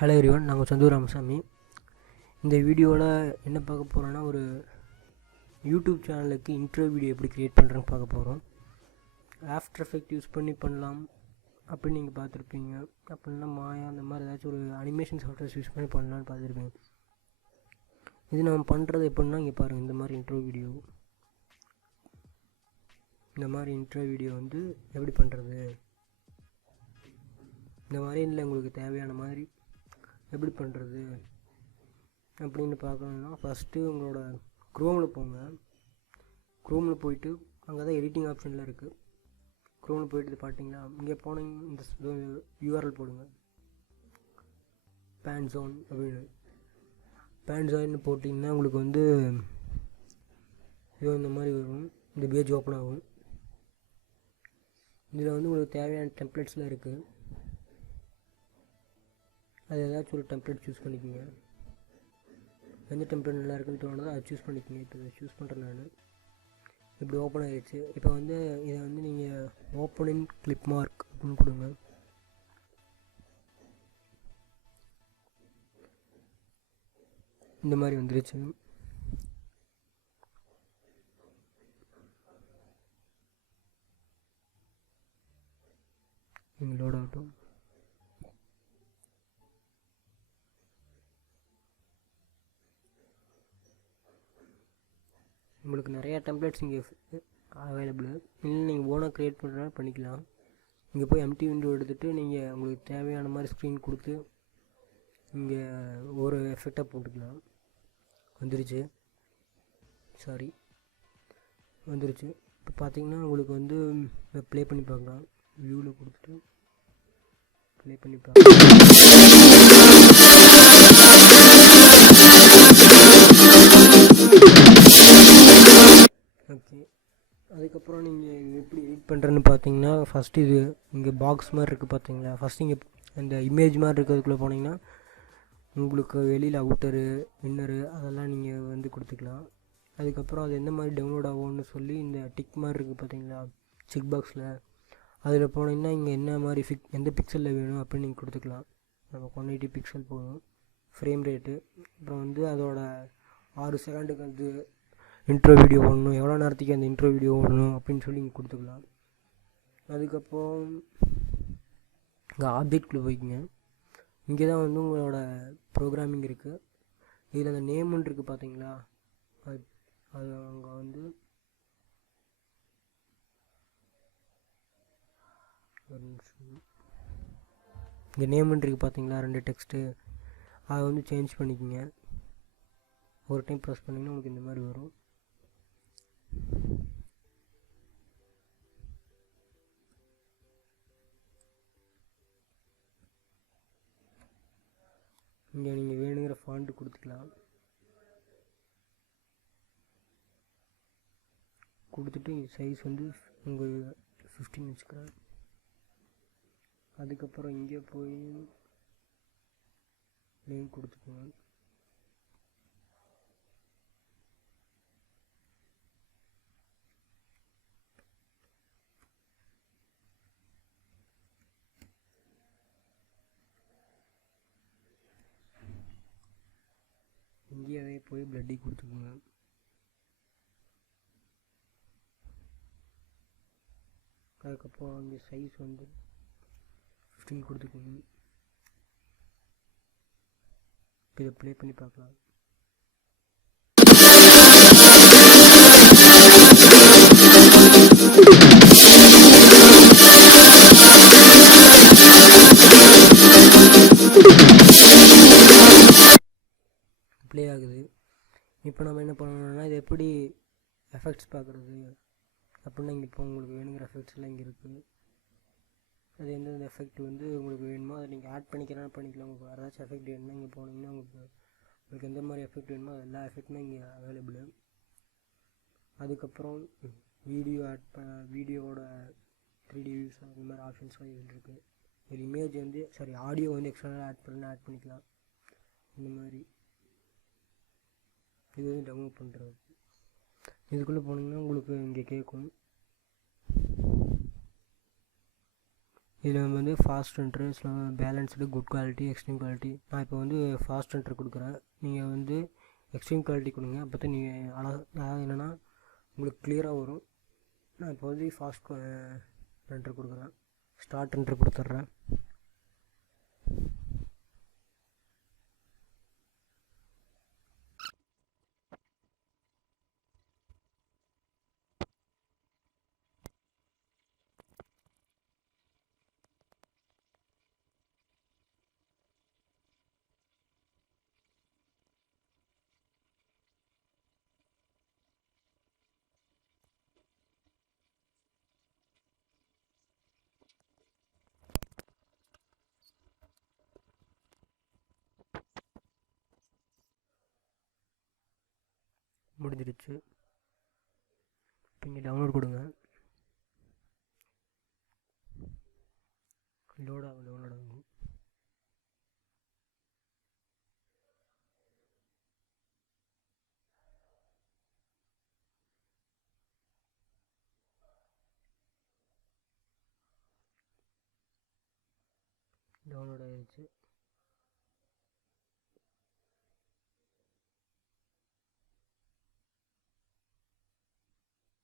Hello everyone, நாங்கள் சந்தூர் ராமசாமி. இந்த வீடியோவில் என்ன பார்க்க போகிறோன்னா, ஒரு யூடியூப் சேனலுக்கு இன்ட்ரோ வீடியோ எப்படி க்ரியேட் பண்ணுறேன்னு பார்க்க போகிறோம். ஆஃப்டர் எஃபெக்ட் யூஸ் பண்ணி பண்ணலாம் அப்படின்னு நீங்கள் பார்த்துருப்பீங்க. அப்படின்னா மாயா அந்த மாதிரி ஏதாச்சும் ஒரு அனிமேஷன் சாஃப்ட்வேர்ஸ் யூஸ் பண்ணி பண்ணலான்னு பார்த்துருப்பீங்க. இது நம்ம பண்ணுறது எப்படின்னா, இங்கே பாருங்கள், இந்த மாதிரி இன்ட்ரோ வீடியோ வந்து எப்படி பண்ணுறது, இந்த மாதிரி இல்லை உங்களுக்கு தேவையான மாதிரி எப்படி பண்ணுறது அப்படின்னு பார்க்கணுன்னா, ஃபஸ்ட்டு உங்களோட க்ரோமில் போங்க. க்ரோமில் போயிட்டு அங்கே தான் எடிட்டிங் ஆப்ஷனில் இருக்குது. க்ரோமில் போயிட்டு இது பார்த்தீங்களா, இங்கே போனீங்க இந்த யூஆர்எல் போடுங்க, பேன்ஸோன் அப்படின்னு. பேன்ஸோன்னு போட்டிங்கன்னா உங்களுக்கு வந்து இது இந்த மாதிரி வரும். இந்த பேஜ் ஓப்பன் ஆகும். இதில் வந்து உங்களுக்கு தேவையான டெம்ப்ளேட்ஸ்லாம் இருக்குது. அது ஏதாச்சும் ஒரு டெம்ப்ளேட் சூஸ் பண்ணிக்கோங்க. எந்த டெம்ப்ளேட் நல்லா இருக்குன்னு தோணுதோ அதை சூஸ் பண்ணிக்கோங்க. இப்போ இதை சூஸ் பண்ணுறேன் நான். இப்படி ஓப்பன் ஆகிடுச்சு. இப்போ வந்து இதை வந்து நீங்கள் ஓப்பன் இன் கிளிப் மார்க் அப்படின்னு கொடுங்க. இந்த மாதிரி வந்துருச்சு. நீங்கள் லோட் ஆகட்டும். உங்களுக்கு நிறையா டெம்ப்ளேட்ஸ் இங்கே அவைலபிள். இல்லை நீங்கள் ஓனாக க்ரியேட் பண்ணுறதா பண்ணிக்கலாம். இங்கே போய் எம்டி விண்டோ எடுத்துகிட்டு நீங்கள் உங்களுக்கு தேவையான மாதிரி ஸ்க்ரீன் கொடுத்து இங்கே ஒரு எஃபெக்டாக போட்டுக்கலாம். வந்துருச்சு. இப்போ பார்த்தீங்கன்னா உங்களுக்கு வந்து ப்ளே பண்ணி பார்க்கலாம். வியூவில் கொடுத்துட்டு ப்ளே பண்ணி பார்க்கலாம். ஓகே, அதுக்கப்புறம் நீங்கள் இது எப்படி எடிட் பண்ணுறேன்னு பார்த்தீங்கன்னா, ஃபஸ்ட்டு இது இங்கே பாக்ஸ் மாதிரி இருக்குது பார்த்தீங்களா. ஃபஸ்ட்டு இங்கே இந்த இமேஜ் மாதிரி இருக்கிறதுக்குள்ளே போனீங்கன்னா உங்களுக்கு வெளியில் அவுட்டரு இன்னரு அதெல்லாம் நீங்கள் வந்து கொடுத்துக்கலாம். அதுக்கப்புறம் அது எந்த மாதிரி டவுன்லோட் ஆகும்னு சொல்லி இந்த டிக் மாதிரி இருக்குது பார்த்தீங்களா, செக் பாக்ஸில் அதில் போனீங்கன்னா இங்கே என்ன மாதிரி எந்த பிக்சலில் வேணும் அப்படின்னு நீங்கள் கொடுத்துக்கலாம். நமக்கு 180 பிக்சல் போதும் ஃப்ரேம் ரேட்டு. அப்புறம் வந்து அதோட 6 செகண்டுக்கு அது இன்ட்ரோ வீடியோ ஓடணும், எவ்வளோ நேரத்துக்கு அந்த இன்ட்ரோ வீடியோ ஓடணும் அப்படின்னு சொல்லி இங்கே கொடுத்துக்கலாம். அதுக்கப்புறம் இங்கே ஆப்ஜெக்ட்குள்ளே போய்க்குங்க. இங்கே தான் வந்து உங்களோட ப்ரோக்ராமிங் இருக்குது. இதில் அந்த நேம்னு இருக்குது பார்த்தீங்களா, அது அங்கே வந்து ஒரு நிமிஷம். இங்கே நேம்னு இருக்குது பார்த்தீங்களா, 2 டெக்ஸ்ட்டு, அதை வந்து சேஞ்ச் பண்ணிக்கோங்க. ஒரு டைம் ப்ரெஸ் பண்ணிங்கன்னா உங்களுக்கு இந்த மாதிரி வரும். இங்கே நீங்கள் வேணுங்கிற ஃபாண்ட்டு கொடுத்துக்கலாம். கொடுத்துட்டு சைஸ் வந்து உங்கள் 15 வச்சுக்கிறேன். அதுக்கப்புறம் இங்கே போய் நேம் கொடுத்துக்கோங்க. இங்கே அதே போய் பிளட்டி கொடுத்துக்கோங்க. அதுக்கப்புறம் இங்கே சைஸ் வந்து 15 கொடுத்துக்கோங்க. இதை ப்ளே பண்ணி பார்க்கலாம். ப்ளே ஆகுது. இப்போ நம்ம என்ன பண்ணணும்னா, இது எப்படி எஃபெக்ட்ஸ் பார்க்குறது அப்படின்னா, இங்கே இப்போ உங்களுக்கு வேணுங்கிற எஃபெக்ட்ஸ் எல்லாம் இங்கே இருக்குது. அது எந்தெந்த எஃபெக்ட் வந்து உங்களுக்கு வேணுமோ அதை நீங்கள் ஆட் பண்ணிக்கலாம். உங்களுக்கு வேறு ஏதாச்சும் எஃபெக்ட் வேணும்னா இங்கே போனீங்கன்னா உங்களுக்கு எந்த மாதிரி எஃபெக்ட் வேணுமோ அது எல்லா எஃபெக்ட்டுமே இங்கே அவைலபிள். அதுக்கப்புறம் வீடியோவோட 3D வியூஸ் அந்த மாதிரி ஆப்ஷன்ஸ்லாம் இதில் இருக்குது. ஒரு இமேஜ் வந்து ஆடியோ வந்து எக்ஸ்ட்ரா ஆட் பண்ணிக்கலாம். இந்த மாதிரி இது வந்து டெமோ பண்ணுறது. இதுக்குள்ளே போனீங்கன்னா உங்களுக்கு இங்கே கேட்கும் இதில் நம்ம வந்து fast and, slow, balanced, good quality, extreme quality. நான் இப்போ வந்து ஃபாஸ்ட் என்ட்ரு கொடுக்குறேன். நீங்கள் வந்து எக்ஸ்ட்ரீம் குவாலிட்டி கொடுங்க. அப்போ தான் நீங்கள் அதாவது என்னென்னா உங்களுக்கு கிளியராக வரும். நான் இப்போ வந்து ஃபாஸ்ட் என்ட்ரு கொடுக்குறேன். ஸ்டார்ட் என்ட்ரு கொடுத்துட்றேன். முடிஞ்சிடுச்சு. இப்போ இங்கே டவுன்லோட் கொடுங்க. லோட் ஆகும். டவுன்லோட் ஆகிடுச்சு.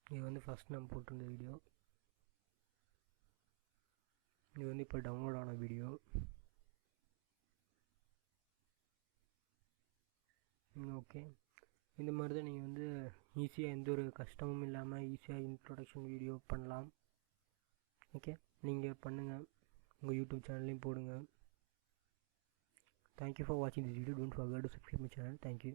இது வந்து ஃபஸ்ட் நம்ம போட்டிருந்த வீடியோ. இது வந்து இப்போ டவுன்லோட் ஆன வீடியோ. ஓகே, இந்த மாதிரி தான் நீங்கள் வந்து ஈஸியாக எந்த ஒரு கஷ்டமும் இல்லாமல் ஈஸியாக இன்ட்ரோடக்ஷன் வீடியோ பண்ணலாம். ஓகே, நீங்கள் பண்ணுங்கள், உங்கள் யூடியூப் சேனல்லையும் போடுங்க. தேங்க்யூ ஃபார் வாட்சிங் this video. Don't forget to subscribe my channel. Thank you.